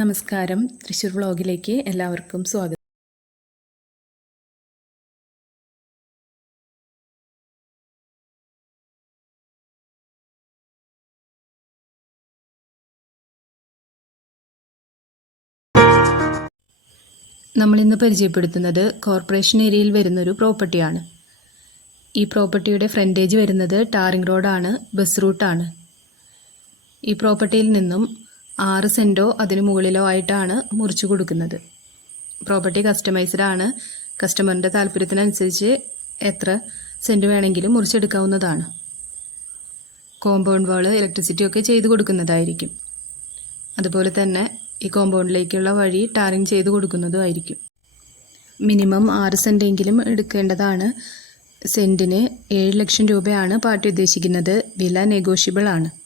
നമസ്കാരം. തൃശ്ശൂർ വ്ളോഗിലേക്ക് എല്ലാവർക്കും സ്വാഗതം. നമ്മളിന്ന് പരിചയപ്പെടുത്തുന്നത് കോർപ്പറേഷൻ ഏരിയയിൽ വരുന്നൊരു പ്രോപ്പർട്ടിയാണ്. ഈ പ്രോപ്പർട്ടിയുടെ ഫ്രണ്ടേജ് വരുന്നത് ടാറിംഗ് റോഡാണ് ബസ് റൂട്ടാണ്. ഈ പ്രോപ്പർട്ടിയിൽ നിന്നും ആറ് സെന്റോ അതിന് മുകളിലോ ആയിട്ടാണ് മുറിച്ചു കൊടുക്കുന്നത്. പ്രോപ്പർട്ടി കസ്റ്റമൈസ്ഡ് ആണ്. കസ്റ്റമറിന്റെ താല്പര്യത്തിനനുസരിച്ച് എത്ര സെന്റ് വേണമെങ്കിലും മുറിച്ചെടുക്കാവുന്നതാണ്. കോമ്പൗണ്ട് വാൾ ഇലക്ട്രിസിറ്റി ഒക്കെ ചെയ്ത് കൊടുക്കുന്നതായിരിക്കും. അതുപോലെ തന്നെ ഈ കോമ്പൗണ്ടിലേക്കുള്ള വഴി ടാറിങ് ചെയ്ത് കൊടുക്കുന്നതുമായിരിക്കും മിനിമം ആറ് സെന്റെങ്കിലും എടുക്കേണ്ടതാണ്. സെന്റിന് ഏഴ് ലക്ഷം രൂപയാണ് പാർട്ടി ഉദ്ദേശിക്കുന്നത്. വില നെഗോഷ്യബിൾ ആണ്.